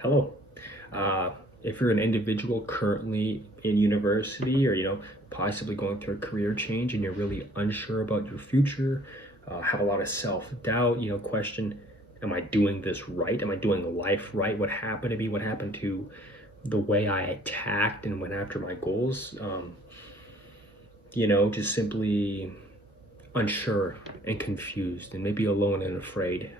Hello. If you're an individual currently in university or, possibly going through a career change and you're really unsure about your future, have a lot of self-doubt, question, am I doing this right? Am I doing life right? What happened to me? What happened to the way I attacked and went after my goals? Just simply unsure and confused and maybe alone and afraid.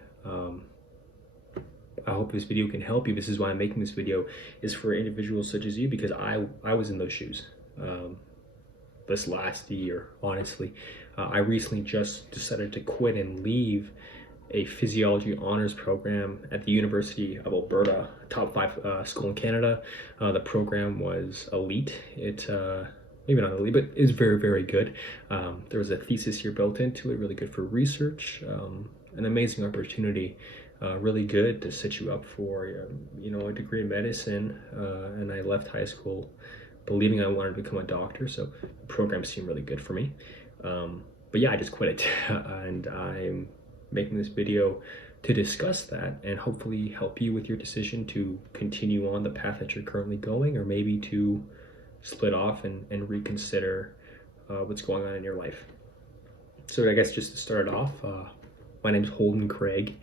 I hope this video can help you. This is why I'm making this video, is for individuals such as you, because I was in those shoes this last year, honestly. I recently just decided to quit and leave a Physiology Honours program at the University of Alberta, a top 5 school in Canada. The program was elite. Maybe not elite, but it's very, very good. There was a thesis here built into it, really good for research, an amazing opportunity. Really good to set you up for a degree in medicine, and I left high school believing I wanted to become a doctor, so the program seemed really good for me. But yeah, I just quit it and I'm making this video to discuss that and hopefully help you with your decision to continue on the path that you're currently going, or maybe to split off and reconsider what's going on in your life. So I guess just to start it off, my name is Holden Craig.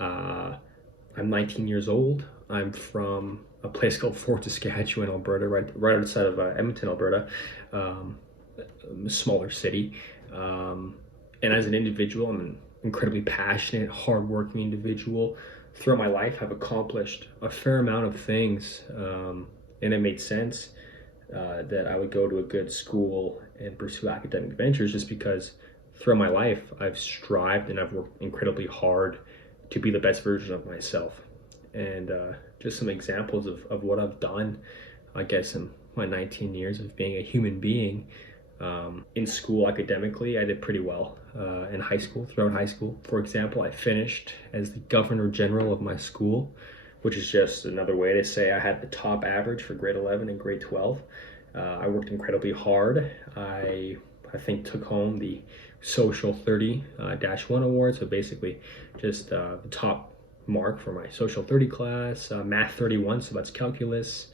I'm 19 years old. I'm from a place called Fort Saskatchewan, Alberta, right outside of Edmonton, Alberta, a smaller city. And as an individual, I'm an incredibly passionate, hardworking individual. Throughout my life, I've accomplished a fair amount of things, and it made sense that I would go to a good school and pursue academic ventures, just because throughout my life, I've strived and I've worked incredibly hard to be the best version of myself. And just some examples of what I've done, I guess, in my 19 years of being a human being. In school, academically, I did pretty well. In high school, throughout high school, for example, I finished as the Governor General of my school, which is just another way to say I had the top average for grade 11 and grade 12. I worked incredibly hard. I think took home the Social 30-1 award, so basically just the top mark for my Social 30 class, Math 31, so that's calculus,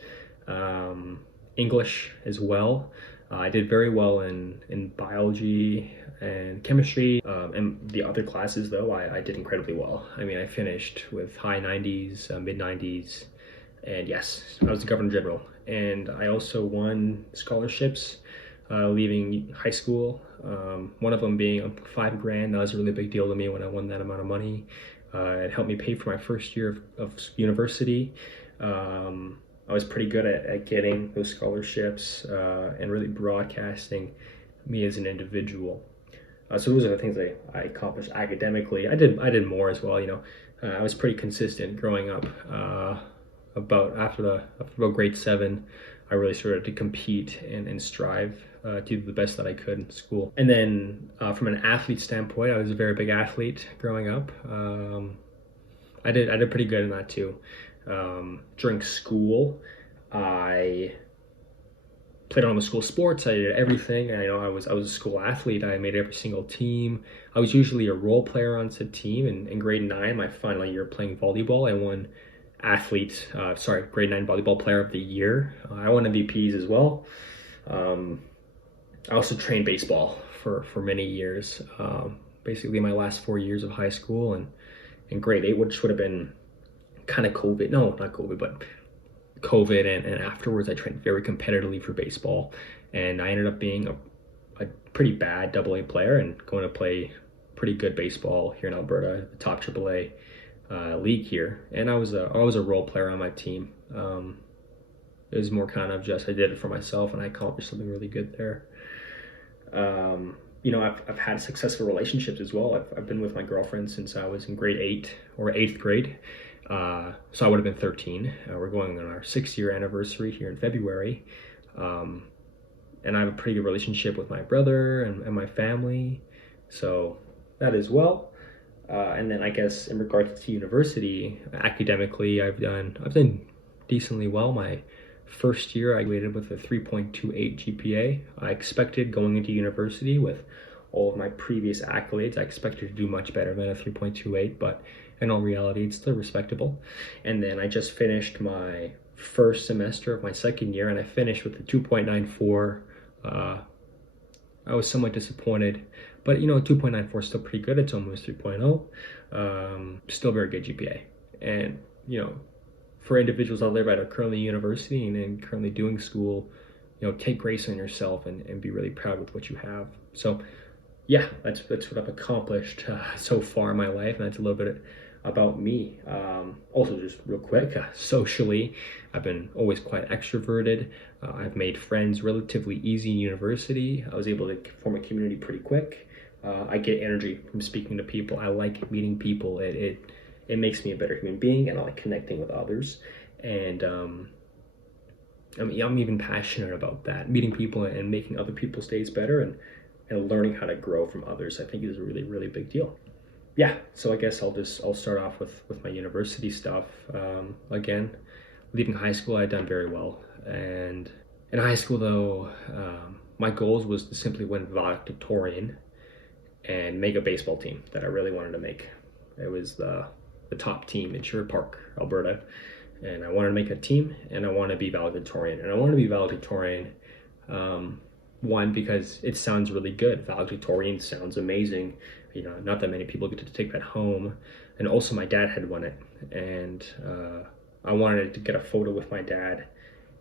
English as well. I did very well in biology and chemistry, and the other classes though, I did incredibly well. I mean, I finished with high 90s, mid 90s, and yes, I was the Governor General. And I also won scholarships leaving high school, one of them being $5 grand. That was a really big deal to me when I won that amount of money. It helped me pay for my first year of university. I was pretty good at getting those scholarships and really broadcasting me as an individual. So those are the things I accomplished academically. I did more as well. I was pretty consistent growing up. After about grade 7, I really started to compete and strive to do the best that I could in school. And then from an athlete standpoint, I was a very big athlete growing up. I did pretty good in that too. During school, I played on the school sports. I did everything. I was a school athlete. I made every single team. I was usually a role player on said team. And in grade 9, my final year playing volleyball, I won grade 9 volleyball player of the year. I won MVPs as well. I also trained baseball for many years, basically my last 4 years of high school, and in grade 8, which would have been kind of COVID, no, not COVID, but COVID, and afterwards I trained very competitively for baseball, and I ended up being a pretty bad AA player and going to play pretty good baseball here in Alberta, the top AAA league here. And I was a role player on my team. It was more kind of just I did it for myself and I accomplished something really good there. I've had successful relationships as well. I've been with my girlfriend since I was in grade 8 or 8th grade. So I would have been 13. We're going on our 6-year anniversary here in February. And I have a pretty good relationship with my brother and my family. So that as well. And then I guess in regards to university, academically, I've done decently well. My first year, I graded with a 3.28 GPA. I expected going into university with all of my previous accolades, I expected to do much better than a 3.28, but in all reality, it's still respectable. And then I just finished my first semester of my second year, and I finished with a 2.94. I was somewhat disappointed, but 2.94 is still pretty good. It's almost 3.0. Still very good GPA. And for individuals out there that are currently in university and currently doing school, take grace on yourself and be really proud with what you have. So yeah, that's what I've accomplished so far in my life, and that's a little bit about me. Also, just real quick, socially, I've been always quite extroverted. I've made friends relatively easy in university. I was able to form a community pretty quick. I get energy from speaking to people. I like meeting people. It makes me a better human being, and I like connecting with others. And I'm even passionate about that. Meeting people and making other people's days better, and learning how to grow from others, I think is a really, really big deal. Yeah, so I guess I'll start off with my university stuff. Again, leaving high school, I'd done very well. And in high school, though, my goals was to simply win valedictorian and make a baseball team that I really wanted to make. It was the top team in Sherwood Park, Alberta. And I wanted to make a team, and I want to be valedictorian. And I want to be valedictorian, one, because it sounds really good. Valedictorian sounds amazing. Not that many people get to take that home. And also my dad had won it. And I wanted to get a photo with my dad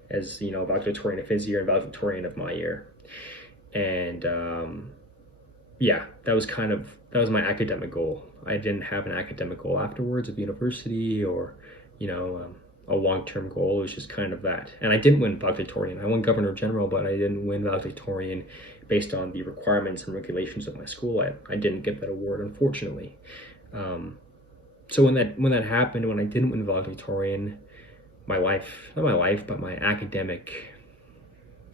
as, valedictorian of his year and valedictorian of my year. And yeah, that was my academic goal. I didn't have an academic goal afterwards of university or, a long-term goal. It was just kind of that. And I didn't win valedictorian. I won governor general, but I didn't win valedictorian based on the requirements and regulations of my school. I didn't get that award, unfortunately. So when that happened, when I didn't win valedictorian, my academic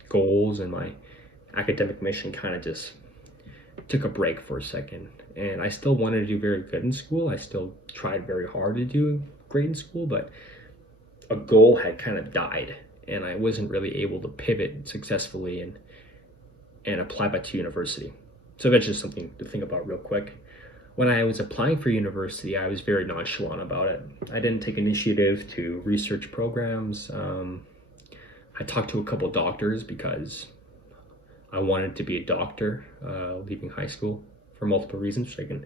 goals and my academic mission kind of just took a break for a second. And I still wanted to do very good in school. I still tried very hard to do great in school, but a goal had kind of died, and I wasn't really able to pivot successfully and apply back to university. So that's just something to think about real quick. When I was applying for university, I was very nonchalant about it. I didn't take initiative to research programs. I talked to a couple doctors because I wanted to be a doctor leaving high school for multiple reasons, which I can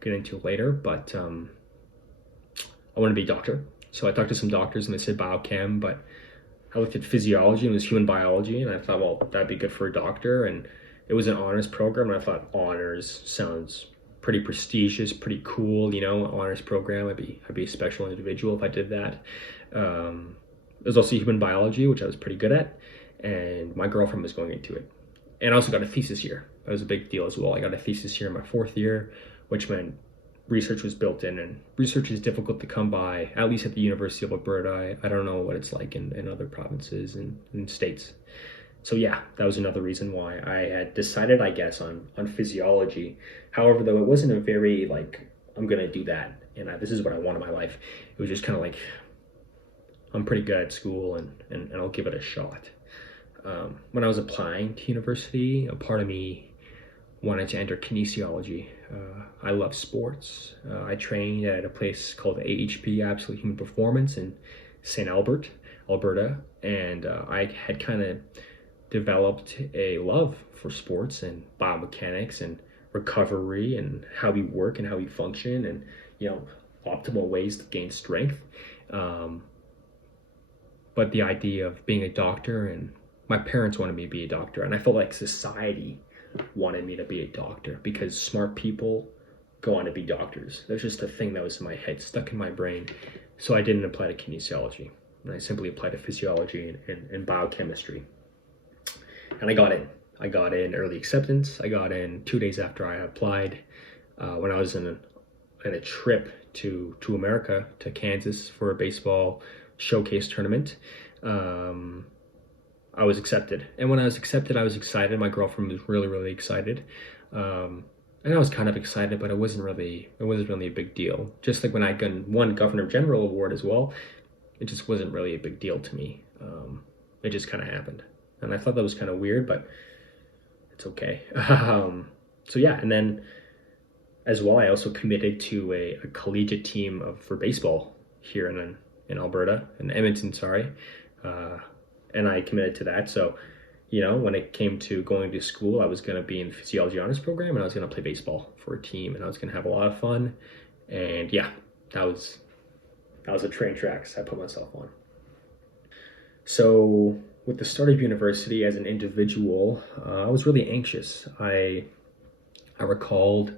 get into later, but I wanted to be a doctor. So I talked to some doctors and they said biochem, but I looked at physiology and it was human biology, and I thought, well, that'd be good for a doctor. And it was an honors program, and I thought honors sounds pretty prestigious, pretty cool, honors program. I'd be a special individual if I did that. There's also human biology, which I was pretty good at, and my girlfriend was going into it. And I also got a thesis year. That was a big deal as well. I got a thesis year in my fourth year, which meant research was built in, and research is difficult to come by, at least at the University of Alberta. I don't know what it's like in other provinces and states. So yeah, that was another reason why I had decided, I guess, on physiology. However, though, it wasn't a very, I'm going to do that, and this is what I want in my life. It was just kind of like, I'm pretty good at school, and I'll give it a shot. When I was applying to university, a part of me wanted to enter kinesiology. I love sports. I trained at a place called AHP, Absolute Human Performance, in St. Albert, Alberta, and I had kind of developed a love for sports and biomechanics and recovery and how we work and how we function and, optimal ways to gain strength. But the idea of being a doctor, and my parents wanted me to be a doctor, and I felt like society wanted me to be a doctor because smart people go on to be doctors. That's just a thing that was in my head, stuck in my brain. So I didn't apply to kinesiology, and I simply applied to physiology and biochemistry. And I got in. I got in early acceptance. I got in 2 days after I applied. When I was in a trip to America, to Kansas, for a baseball showcase tournament, I was accepted. And when I was accepted, I was excited. My girlfriend was really, really excited. And I was kind of excited, but it wasn't really a big deal. Just like when I won Governor General Award as well, it just wasn't really a big deal to me. It just kind of happened. And I thought that was kind of weird, but it's okay. So yeah, and then as well, I also committed to a collegiate team for baseball here in Alberta, in Edmonton, sorry. And I committed to that. So, when it came to going to school, I was going to be in the Physiology Honours program, and I was going to play baseball for a team, and I was going to have a lot of fun. And yeah, that was a train tracks I put myself on. So with the start of university as an individual, I was really anxious. I recalled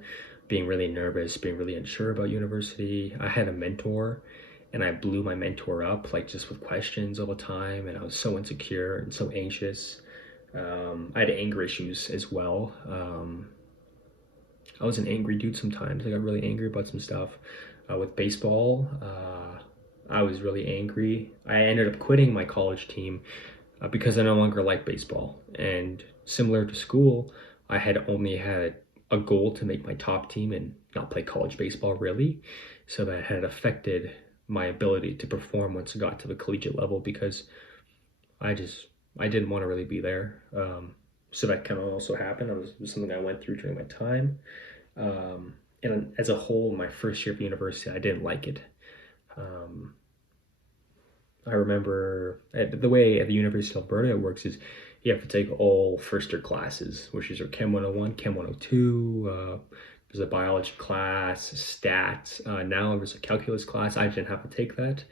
being really nervous, being really unsure about university. I had a mentor, and I blew my mentor up, like, just with questions all the time, and I was so insecure and so anxious. I had anger issues as well. I was an angry dude sometimes. I got really angry about some stuff. With baseball, I was really angry. I ended up quitting my college team because I no longer liked baseball. And similar to school, I had only had a goal to make my top team and not play college baseball, really. So that had affected my ability to perform once I got to the collegiate level, because I didn't want to really be there. So that kind of also happened. It was something I went through during my time. And as a whole, my first year of university, I didn't like it. I remember the way at the University of Alberta it works is you have to take all first year classes, which is your Chem 101, Chem 102, there's a biology class, stats. Now there's a calculus class. I didn't have to take that,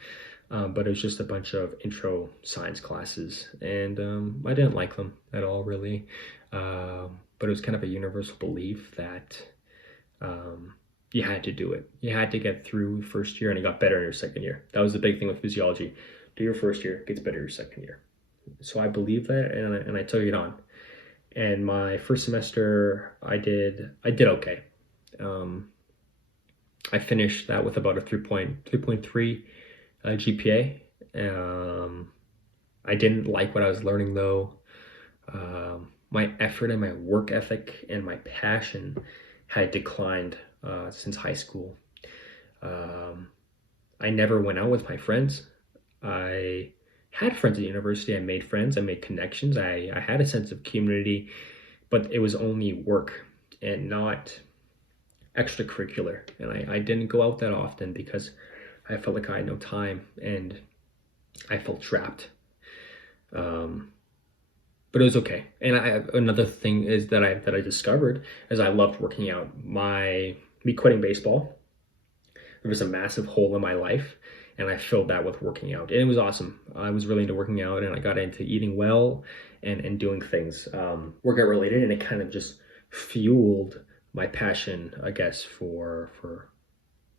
but it was just a bunch of intro science classes, and I didn't like them at all, really. But it was kind of a universal belief that you had to do it. You had to get through first year, and it got better in your second year. That was the big thing with physiology. Do your first year, it gets better your second year. So I believed that, and I took it on. And my first semester, I did okay. I finished that with about a 3.3 GPA. I didn't like what I was learning, though. My effort and my work ethic and my passion had declined since high school. I never went out with my friends. I had friends at university. I made friends. I made connections. I had a sense of community, but it was only work and not extracurricular. And I didn't go out that often because I felt like I had no time, and I felt trapped. But it was okay. And another thing is that I discovered is I loved working out. Me quitting baseball, there was a massive hole in my life, and I filled that with working out, and it was awesome. I was really into working out, and I got into eating well and doing things workout related, and it kind of just fueled my passion, I guess, for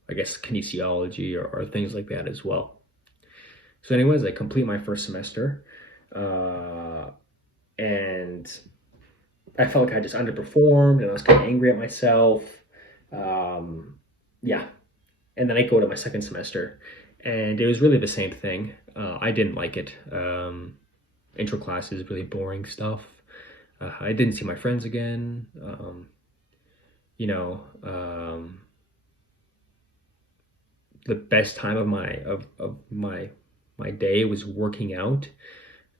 kinesiology or things like that as well. So anyways, I complete my first semester, and I felt like I just underperformed, and I was kind of angry at myself. And then I go to my second semester, and it was really the same thing. I didn't like it. Intro classes, really boring stuff. I didn't see my friends again. The best time of my day was working out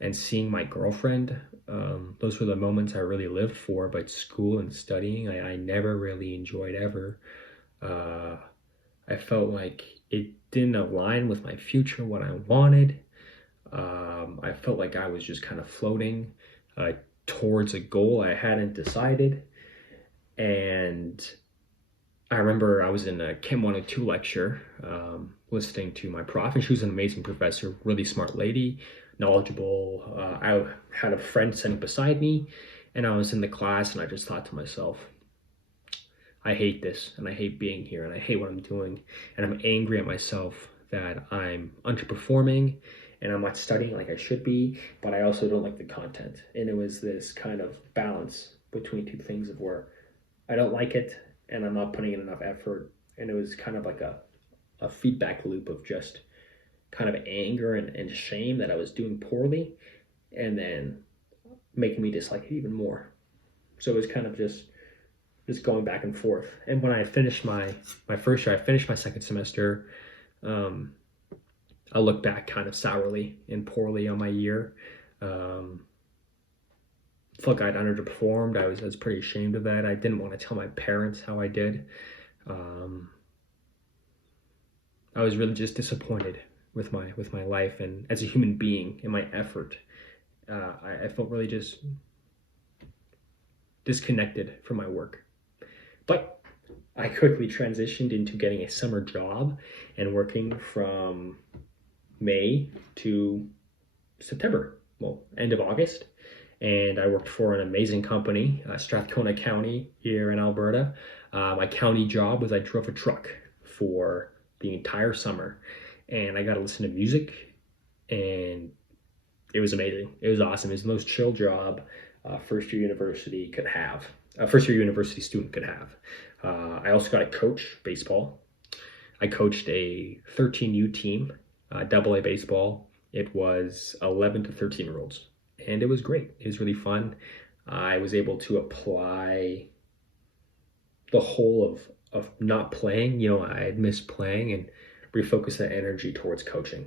and seeing my girlfriend. Those were the moments I really lived for, but school and studying, I never really enjoyed ever. I felt like it didn't align with my future, what I wanted. I felt like I was just kind of floating towards a goal I hadn't decided. And I remember I was in a Chem 102 lecture, listening to my prof, and she was an amazing professor, really smart lady, knowledgeable. I had a friend sitting beside me, and I was in the class, and I just thought to myself, I hate this, and I hate being here, and I hate what I'm doing, and I'm angry at myself that I'm underperforming, and I'm not studying like I should be, but I also don't like the content. And it was this kind of balance between two things of where I don't like it, and I'm not putting in enough effort, and it was kind of like a feedback loop of just kind of anger and shame that I was doing poorly, and then making me dislike it even more. So it was kind of just going back and forth. And when I finished my first year, I finished my second semester, I look back kind of sourly and poorly on my year. Felt like I'd underperformed. I was pretty ashamed of that. I didn't want to tell my parents how I did. I was really just disappointed with my life and as a human being and my effort. I felt really just disconnected from my work. But I quickly transitioned into getting a summer job and working from May to September, well, end of August. And I worked for an amazing company, Strathcona County here in Alberta. My county job was I drove a truck for the entire summer, and I got to listen to music, and it was amazing. It was awesome. It was the most chill job first year university could have. A first year university student could have. I also got to coach baseball. I coached a 13U team, double A baseball. It was 11 to 13-year-olds, and it was great. It was really fun. I was able to apply the whole of not playing. I had missed playing and refocus that energy towards coaching.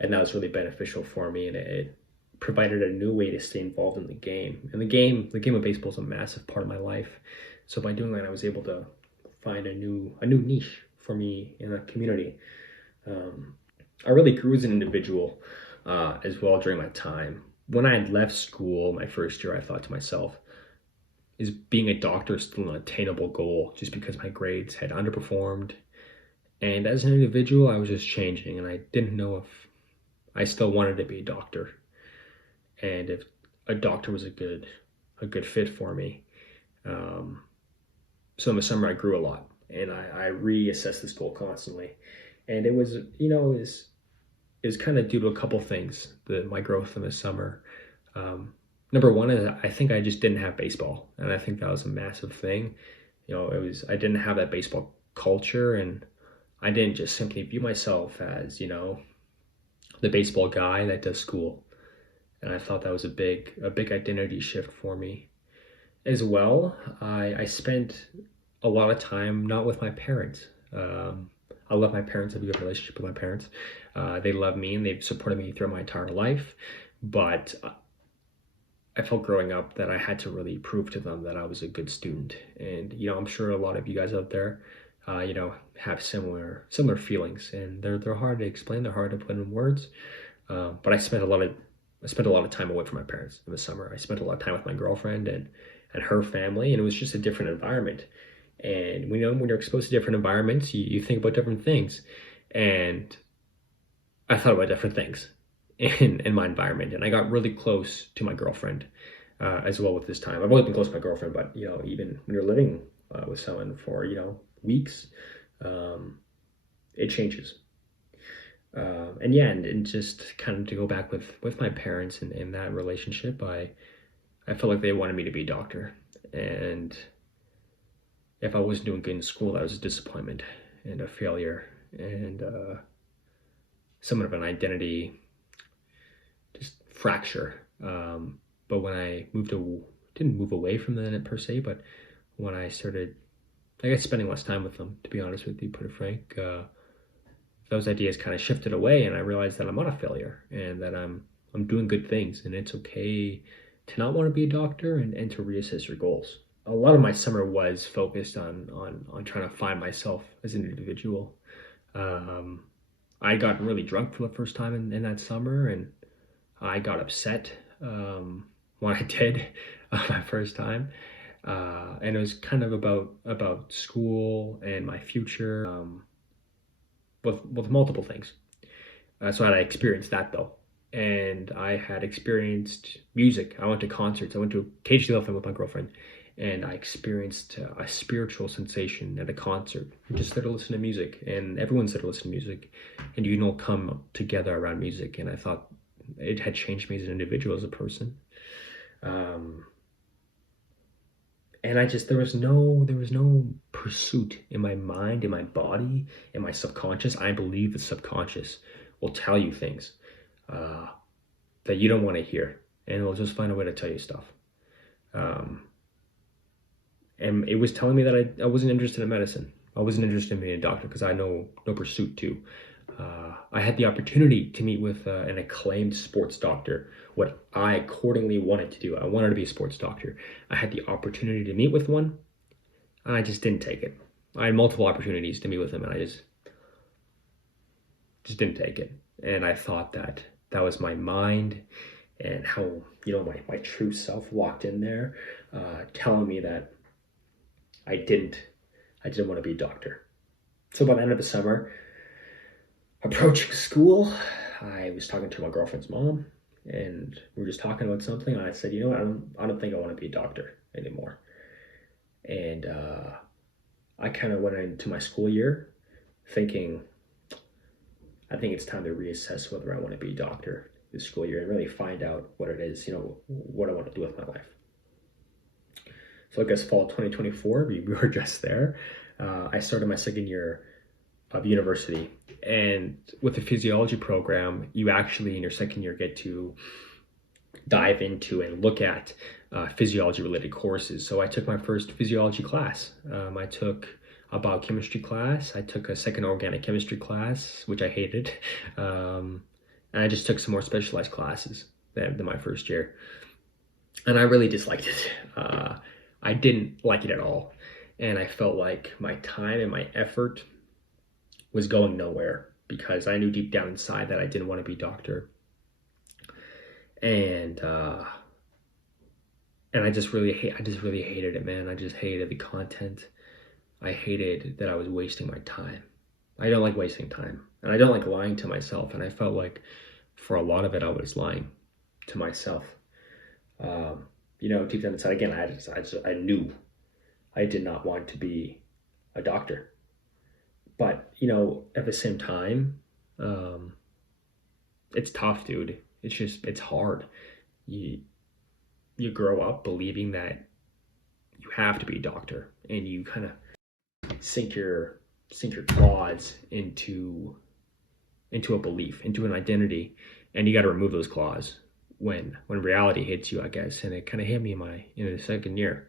And that was really beneficial for me, and it provided a new way to stay involved in the game. And the game of baseball is a massive part of my life. So by doing that, I was able to find a new niche for me in that community. I really grew as an individual as well during my time. When I had left school my first year, I thought to myself, is being a doctor still an attainable goal just because my grades had underperformed? And as an individual, I was just changing, and I didn't know if I still wanted to be a doctor and if a doctor was a good fit for me. So in the summer, I grew a lot, and I reassessed this goal constantly. And it was, it was kind of due to a couple things, my growth in the summer. Number one is I think I just didn't have baseball, and I think that was a massive thing. I didn't have that baseball culture, and I didn't just simply view myself as, the baseball guy that does school. And I thought that was a big identity shift for me. As well, I spent a lot of time not with my parents. I love my parents. I have a good relationship with my parents. They love me and they've supported me throughout my entire life. But I felt growing up that I had to really prove to them that I was a good student. And, I'm sure a lot of you guys out there, have similar feelings, and they're hard to explain. They're hard to put in words. But I spent a lot of time away from my parents in the summer. I spent a lot of time with my girlfriend and her family, and it was just a different environment. And when you're exposed to different environments, you think about different things. And I thought about different things in my environment, and I got really close to my girlfriend as well with this time. I've always been close to my girlfriend, but even when you're living with someone for weeks, it changes. And just kind of to go back with my parents and in that relationship, I felt like they wanted me to be a doctor, and if I wasn't doing good in school, that was a disappointment and a failure and somewhat of an identity just fracture. But when I didn't move away from them per se, but when I started, I guess, spending less time with them, to be honest with you, put it frank, those ideas kind of shifted away, and I realized that I'm not a failure and that I'm doing good things, and it's okay to not want to be a doctor and to reassess your goals. A lot of my summer was focused on trying to find myself as an individual. I got really drunk for the first time in that summer, and I got upset when I did my first time. And it was kind of about school and my future, with multiple things. So I had experienced that though. And I had experienced music. I went to concerts. I went to a Cage the Elephant with my girlfriend, and I experienced a spiritual sensation at a concert. We just started listening to music, and everyone started listening to music, and you come together around music. And I thought it had changed me as an individual, as a person. And there was no pursuit in my mind, in my body, in my subconscious. I believe the subconscious will tell you things that you don't want to hear, and it'll just find a way to tell you stuff. And it was telling me that I wasn't interested in medicine. I wasn't interested in being a doctor because I had no pursuit to. I had the opportunity to meet with an acclaimed sports doctor, what I accordingly wanted to do. I wanted to be a sports doctor. I had the opportunity to meet with one, and I just didn't take it. I had multiple opportunities to meet with him, and I just didn't take it. And I thought that that was my mind and how, my true self walked in there, telling me that I didn't want to be a doctor. So by the end of the summer, approaching school, I was talking to my girlfriend's mom, and we were just talking about something, and I said, I don't think I want to be a doctor anymore. And I kind of went into my school year thinking, I think it's time to reassess whether I want to be a doctor this school year and really find out what it is, what I want to do with my life. So I guess fall 2024, we were just there. I started my second year of university, and with the physiology program, you actually in your second year get to dive into and look at physiology related courses. So I took my first physiology class. I took a biochemistry class. I took a second organic chemistry class, which I hated. And I just took some more specialized classes than my first year. And I really disliked it. I didn't like it at all. And I felt like my time and my effort was going nowhere because I knew deep down inside that I didn't want to be a doctor. And I just really hated it, man. I just hated the content. I hated that I was wasting my time. I don't like wasting time, and I don't like lying to myself. And I felt like for a lot of it, I was lying to myself. Deep down inside, again, I knew I did not want to be a doctor. But at the same time, it's tough, dude. It's hard. You grow up believing that you have to be a doctor, and you kind of sink your claws into a belief, into an identity, and you got to remove those claws when reality hits you, I guess. And it kind of hit me in the second year.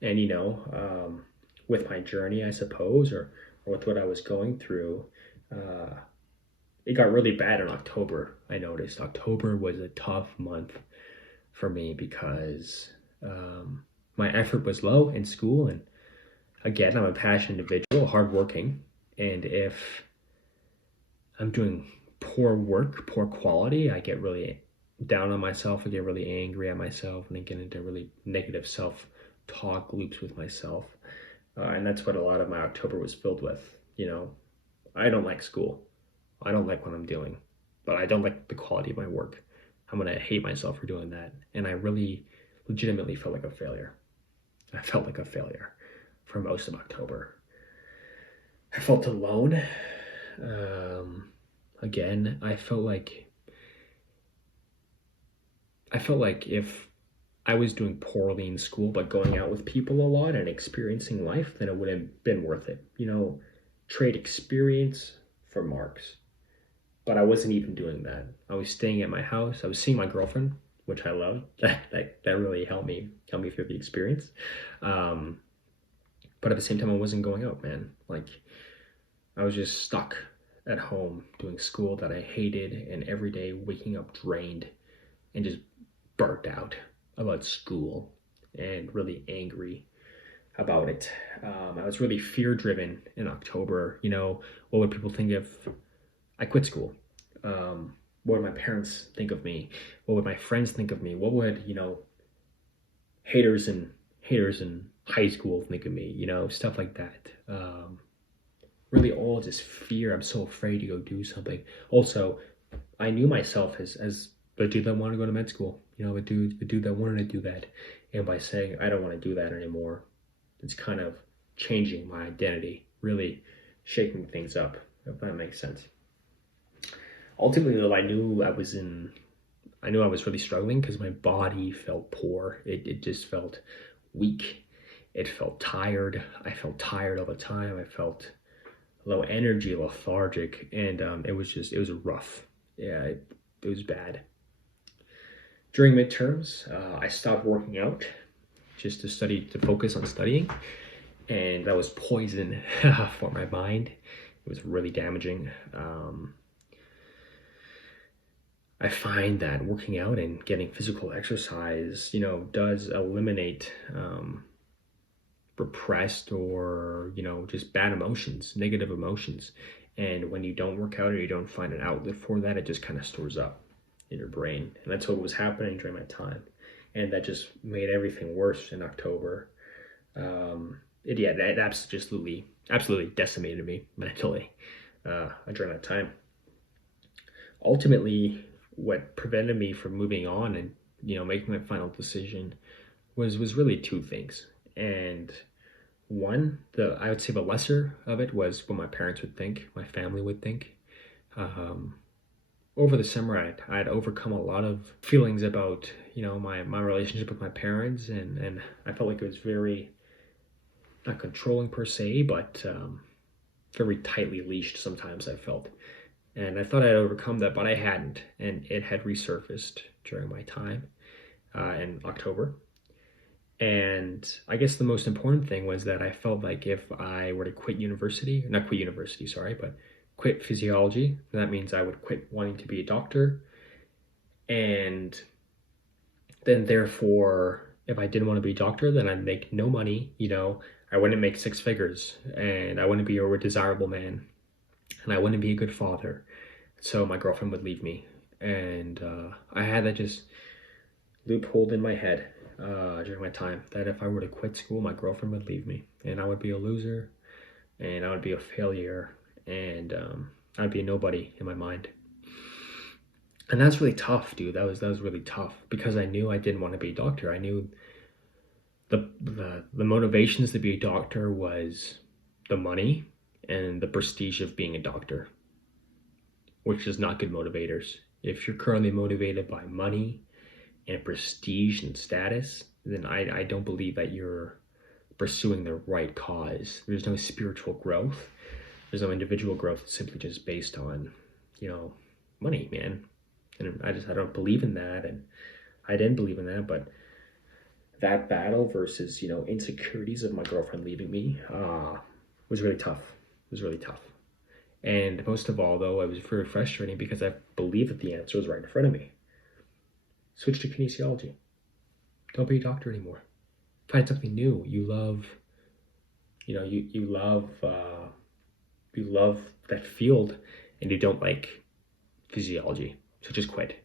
And with my journey, I suppose, or with what I was going through, it got really bad in October. I noticed October was a tough month for me because my effort was low in school, and again, I'm a passionate individual, hardworking, and if I'm doing poor work, poor quality, I get really down on myself. I get really angry at myself, and I get into really negative self-talk loops with myself, and that's what a lot of my October was filled with. I don't like school. I don't like what I'm doing, but I don't like the quality of my work. I'm gonna hate myself for doing that, and I really legitimately felt like a failure. I felt like a failure for most of October. I felt alone. Again, I felt like if I was doing poorly in school but going out with people a lot and experiencing life, then it would have been worth it. Trade experience for marks. But I wasn't even doing that. I was staying at my house. I was seeing my girlfriend, which I loved. That really helped me through the experience. But at the same time, I wasn't going out, man. Like, I was just stuck at home doing school that I hated, and every day waking up drained and just burnt out about school and really angry about it. I was really fear-driven in October. What would people think if I quit school? What would my parents think of me? What would my friends think of me? What would, haters in high school think of me? Stuff like that. Really all just fear. I'm so afraid to go do something. Also, I knew myself as the dude that wanted to go to med school. The dude that wanted to do that. And by saying I don't want to do that anymore, it's kind of changing my identity, really shaking things up, if that makes sense. Ultimately, though, I knew I was really struggling because my body felt poor. It just felt weak. It felt tired. I felt tired all the time. I felt low energy, lethargic, and it was rough. Yeah, it was bad. During midterms, I stopped working out just to focus on studying, and that was poison for my mind. It was really damaging. I find that working out and getting physical exercise, does eliminate repressed or, just bad emotions, negative emotions. And when you don't work out or you don't find an outlet for that, it just kind of stores up in your brain. And that's what was happening during my time. And that just made everything worse in October. That absolutely decimated me mentally during that time. Ultimately, what prevented me from moving on and making my final decision was really two things. And one, I would say the lesser of it was what my parents would think, my family would think. Over the summer, I'd overcome a lot of feelings about my relationship with my parents, and I felt like it was very, not controlling per se, but very tightly leashed sometimes, I felt. And I thought I'd overcome that, but I hadn't, and it had resurfaced during my time in October. And I guess the most important thing was that I felt like if I were to quit physiology, that means I would quit wanting to be a doctor. And then therefore, if I didn't want to be a doctor, then I'd make no money, I wouldn't make six figures, and I wouldn't be a desirable man, and I wouldn't be a good father. So my girlfriend would leave me. And I had that just loophole in my head during my time that if I were to quit school, my girlfriend would leave me, and I would be a loser, and I would be a failure, and I'd be a nobody in my mind. And that's really tough, dude. That was really tough, because I knew I didn't want to be a doctor. I knew the motivations to be a doctor was the money and the prestige of being a doctor, which is not good motivators. If you're currently motivated by money and prestige and status, then I don't believe that you're pursuing the right cause. There's no spiritual growth. There's no individual growth. It's simply just based on, money, man. And I don't believe in that, and I didn't believe in that. But that battle versus, insecurities of my girlfriend leaving me was really tough. It was really tough. And most of all, though, it was very frustrating because I believed that the answer was right in front of me. Switch to kinesiology. Don't be a doctor anymore. Find something new. You love, you love that field, and you don't like physiology. So just quit.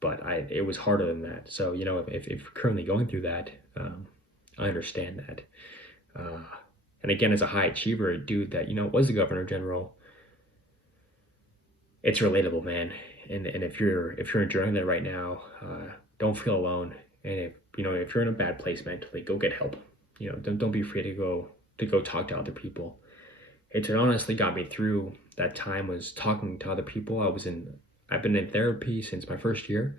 But it was harder than that. So, if you're currently going through that, I understand that. And again, as a high achiever, a dude that, was the governor general, it's relatable, man. And if you're enduring that right now, don't feel alone. And if you're in a bad place mentally, go get help. Don't be afraid to go talk to other people. It honestly got me through that time, was talking to other people. I've been in therapy since my first year,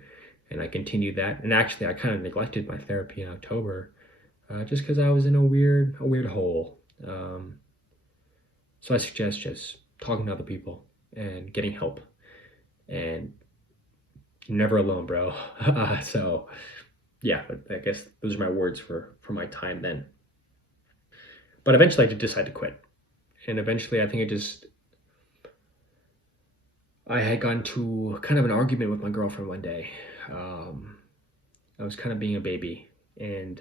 and I continued that. And actually, I kind of neglected my therapy in October, just because I was in a weird hole. So I suggest just talking to other people and getting help. And you're never alone, bro. So yeah, but I guess those are my words for my time then. But eventually I did decide to quit. And eventually I think I had gotten to kind of an argument with my girlfriend one day. I was kind of being a baby, and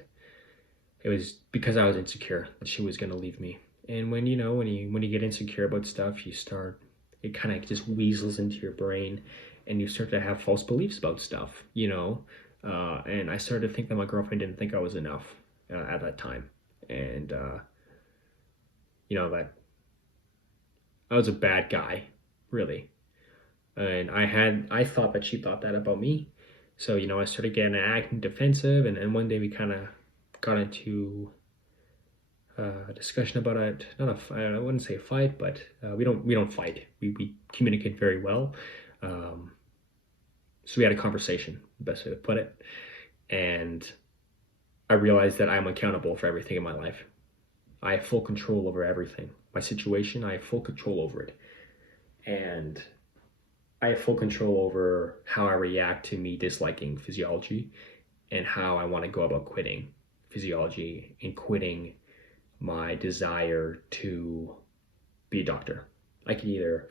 it was because I was insecure that she was going to leave me. And when you get insecure about stuff, it kind of just weasels into your brain, and you start to have false beliefs about stuff, and I started to think that my girlfriend didn't think I was enough at that time. And, that I was a bad guy, really. And I thought that she thought that about me. So, I started acting defensive, and one day we kind of got into a discussion about it. I wouldn't say a fight, but we don't fight. We communicate very well. So we had a conversation, the best way to put it. And I realized that I'm accountable for everything in my life. I have full control over everything. My situation, I have full control over it. And I have full control over how I react to me disliking physiology, and how I want to go about quitting physiology and quitting my desire to be a doctor. I can either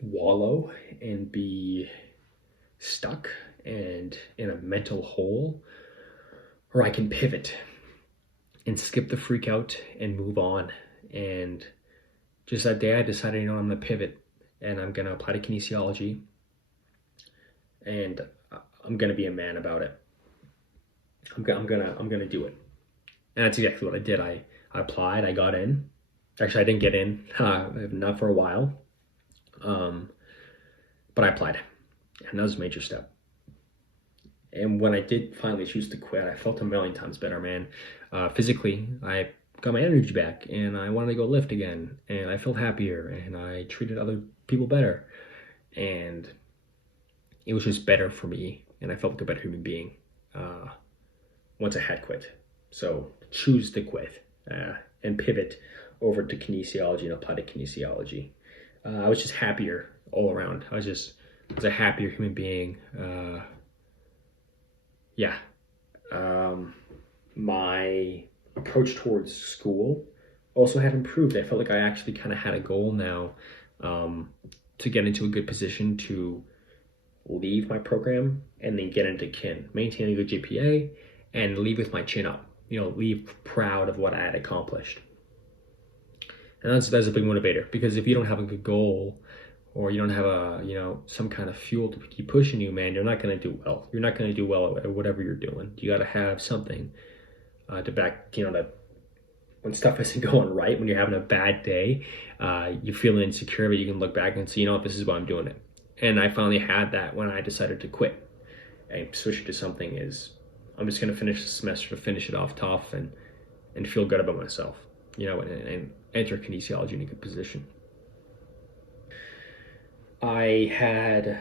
wallow and be stuck and in a mental hole, or I can pivot and skip the freak out and move on. And just that day I decided, I'm gonna pivot and I'm gonna apply to kinesiology, and I'm gonna be a man about it. I'm gonna do it. And that's exactly what I did. I applied, I got in. Actually, I didn't get in, not for a while. But I applied, and that was a major step. And when I did finally choose to quit, I felt a million times better, man. Physically, I got my energy back, and I wanted to go lift again, and I felt happier, and I treated other people better, and it was just better for me, and I felt like a better human being once I had quit. So choose to quit and pivot over to kinesiology and apply to kinesiology. I was just happier all around. I was a happier human being. My approach towards school also had improved. I felt like I actually kind of had a goal now to get into a good position to leave my program and then get into kin, maintain a good GPA, and leave with my chin up. Leave proud of what I had accomplished. And that's a big motivator, because if you don't have a good goal, or you don't have some kind of fuel to keep pushing you, man, you're not going to do well. You're not going to do well at whatever you're doing. You got to have something to back, that when stuff isn't going right, when you're having a bad day, you're feeling insecure, but you can look back and say, this is why I'm doing it. And I finally had that when I decided to quit and switch to something I'm just going to finish the semester to finish it off tough and feel good about myself, and enter kinesiology in a good position. I had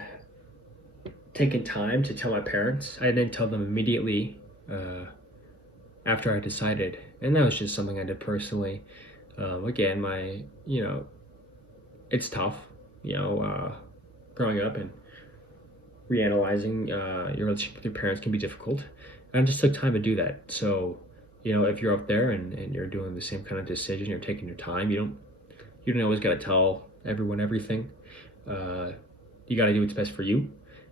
taken time to tell my parents. I didn't tell them immediately after I decided, and that was just something I did personally. Again, it's tough, growing up and reanalyzing your relationship with your parents can be difficult. And I just took time to do that. So, if you're out there and you're doing the same kind of decision, you're taking your time. You don't always got to tell everyone everything. You got to do what's best for you,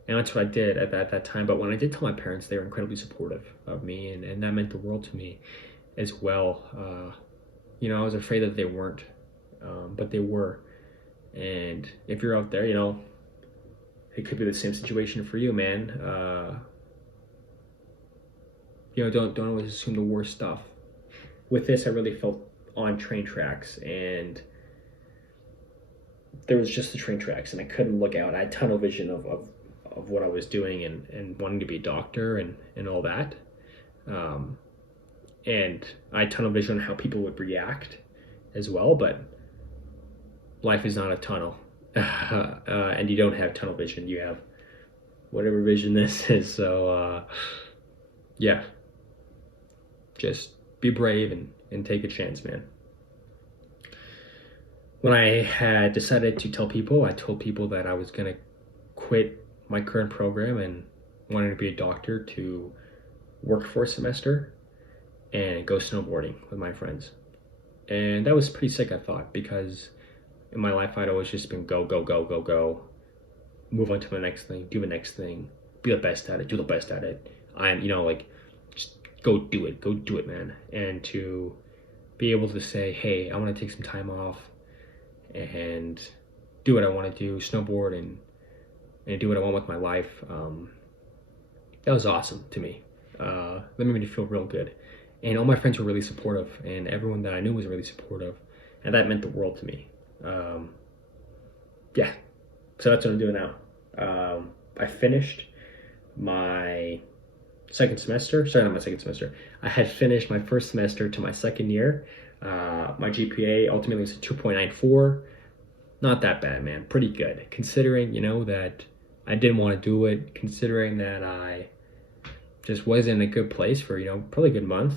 and that's what I did at that time. But when I did tell my parents, they were incredibly supportive of me, and that meant the world to me as well. I was afraid that they weren't, but they were. And if you're out there, it could be the same situation for you, man. Don't always assume the worst stuff. With this, I really felt on train tracks, and there was just the train tracks, and I couldn't look out. I had tunnel vision of what I was doing and wanting to be a doctor and all that. And I had tunnel vision on how people would react as well, but life is not a tunnel. And you don't have tunnel vision. You have whatever vision this is. So, just be brave and take a chance, man. When I had decided to tell people, I told people that I was going to quit my current program and wanted to be a doctor to work for a semester and go snowboarding with my friends. And that was pretty sick, I thought, because in my life I'd always just been go, go, go, go, go, move on to the next thing, do the next thing, be the best at it, do the best at it. Just go do it, man. And to be able to say, hey, I want to take some time off and do what I want to do, snowboard and do what I want with my life. That was awesome to me. That made me feel real good. And all my friends were really supportive, and everyone that I knew was really supportive, and that meant the world to me. So that's what I'm doing now. I finished my second semester. Sorry, not my second semester. I had finished my first semester to my second year. My GPA ultimately was a 2.94. Not that bad, man. Pretty good, considering, that I didn't want to do it, considering that I just wasn't in a good place for, probably a good month.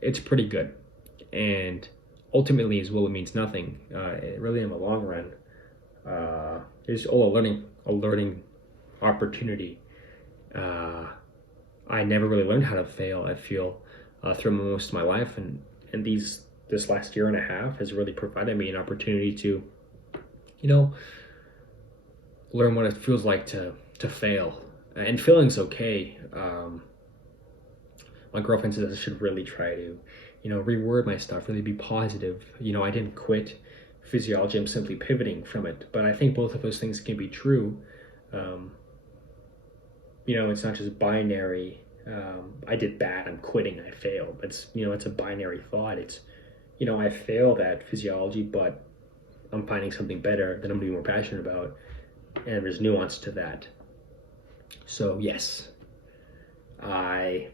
It's pretty good. And ultimately, as well, it means nothing. Really, in the long run, it's all a learning opportunity. I never really learned how to fail, I feel, through most of my life, and this last year and a half has really provided me an opportunity to, learn what it feels like to fail. And failing's okay. My girlfriend says I should really try to, reword my stuff, really be positive. I didn't quit physiology, I'm simply pivoting from it. But I think both of those things can be true. It's not just binary. I did bad, I'm quitting, I failed. It's a binary thought. It's, I failed at physiology, but I'm finding something better that I'm gonna be more passionate about. And there's nuance to that. So yes, I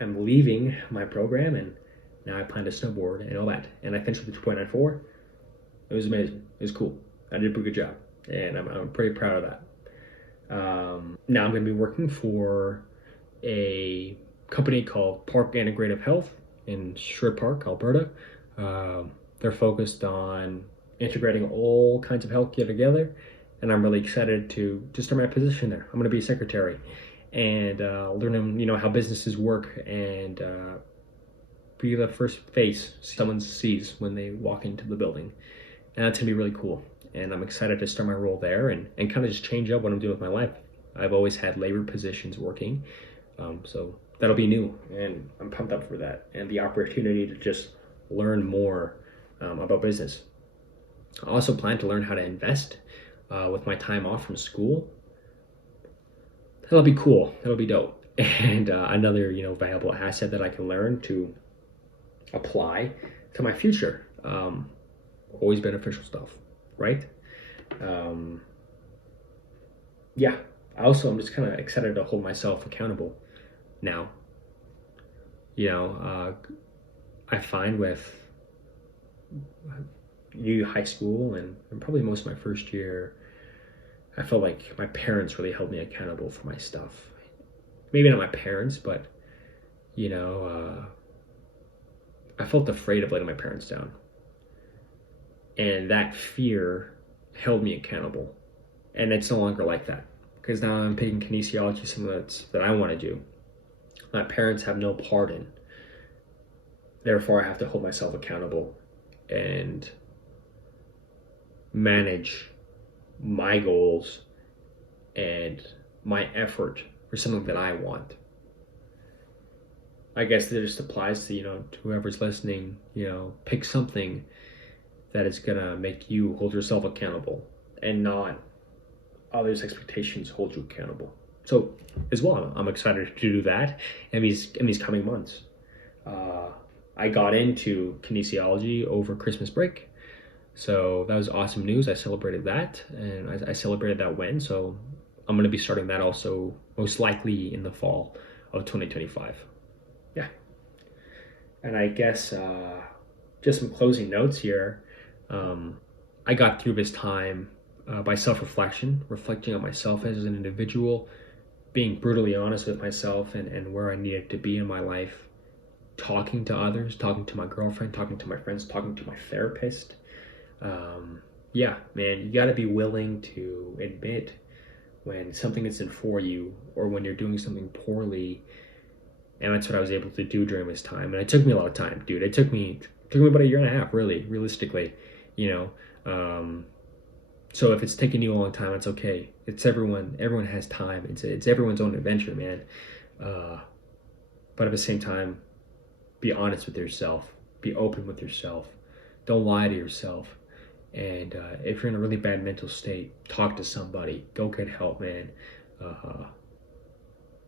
am leaving my program, and now I plan to snowboard and all that. And I finished with a 2.94. It was amazing. It was cool. I did a pretty good job, and I'm pretty proud of that. Now I'm going to be working for a company called Park Integrative Health in Sherwood Park, Alberta. They're focused on integrating all kinds of healthcare together, and I'm really excited to start my position there. I'm going to be a secretary and learn, how businesses work, and be the first face someone sees when they walk into the building. And that's going to be really cool. And I'm excited to start my role there and kind of just change up what I'm doing with my life. I've always had labor positions working, so that'll be new, and I'm pumped up for that. And the opportunity to just learn more about business. I also plan to learn how to invest with my time off from school. That'll be cool. That'll be dope. And another, valuable asset that I can learn to apply to my future. Always beneficial stuff, right? Yeah. I'm just kind of excited to hold myself accountable now. I find with high school and probably most of my first year, I felt like my parents really held me accountable for my stuff. Maybe not my parents, but I felt afraid of letting my parents down. And that fear held me accountable. And it's no longer like that, because now I'm picking kinesiology, something that I want to do. My parents have no part in. Therefore, I have to hold myself accountable and manage my goals and my effort for something that I want. I guess that just applies to, to whoever's listening, pick something that is gonna make you hold yourself accountable and not others' expectations hold you accountable. So as well, I'm excited to do that in these coming months. I got into kinesiology over Christmas break, so that was awesome news. I celebrated that, and I celebrated that win. So I'm gonna be starting that also most likely in the fall of 2025. Yeah, and I guess just some closing notes here. I got through this time by self-reflection, reflecting on myself as an individual, being brutally honest with myself and where I needed to be in my life, talking to others, talking to my girlfriend, talking to my friends, talking to my therapist. Yeah, man, you gotta be willing to admit when something isn't for you or when you're doing something poorly. And that's what I was able to do during this time. And it took me a lot of time, dude. It took me about a year and a half, really, realistically, So if it's taking you a long time, it's okay. It's everyone has time. It's everyone's own adventure, man. But at the same time, be honest with yourself. Be open with yourself. Don't lie to yourself. And if you're in a really bad mental state, talk to somebody. Go get help, man.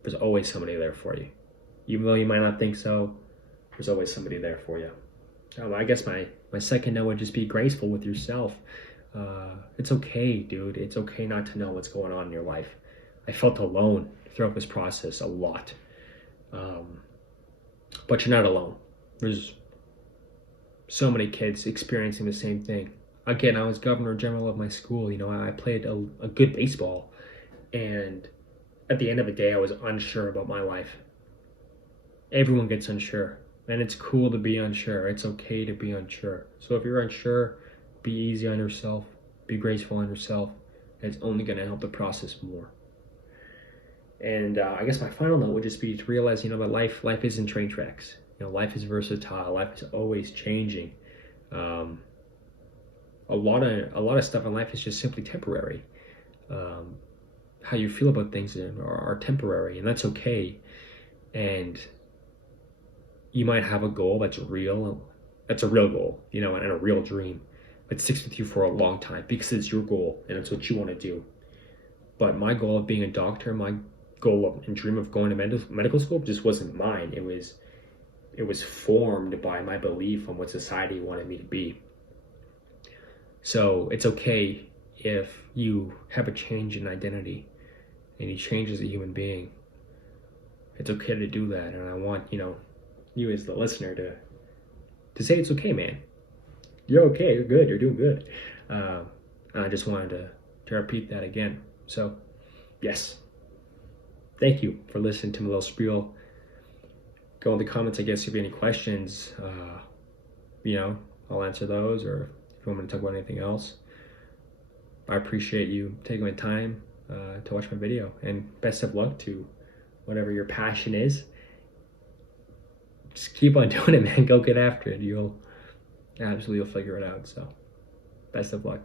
There's always somebody there for you. Even though you might not think so, there's always somebody there for you. I guess my second note would just be graceful with yourself. It's okay, dude. It's okay not to know what's going on in your life. I felt alone throughout this process a lot. But you're not alone. There's so many kids experiencing the same thing. Again, I was governor general of my school. I played a good baseball. And at the end of the day, I was unsure about my life. Everyone gets unsure. And it's cool to be unsure. It's okay to be unsure. So if you're unsure, be easy on yourself. Be graceful on yourself. It's only going to help the process more. And I guess my final note would just be to realize, that life isn't train tracks. Life is versatile. Life is always changing. A lot of stuff in life is just simply temporary. How you feel about things are temporary, and that's okay. And you might have a goal that's real, that's a real goal, you know, and a real dream. It sticks with you for a long time because it's your goal and it's what you want to do. But my goal of being a doctor, my goal of, and dream of going to medical school just wasn't mine. It was formed by my belief on what society wanted me to be. So it's okay if you have a change in identity and you change as a human being. It's okay to do that, and I want, you know, you as the listener to say it's okay, man. You're okay. You're good. You're doing good. And I just wanted to repeat that again. So, yes. Thank you for listening to my little spiel. Go in the comments, I guess, if you have any questions. You know, I'll answer those, or if you want me to talk about anything else. I appreciate you taking my time to watch my video, and best of luck to whatever your passion is. Just keep on doing it, man. Go get after it. You'll figure it out. So, best of luck.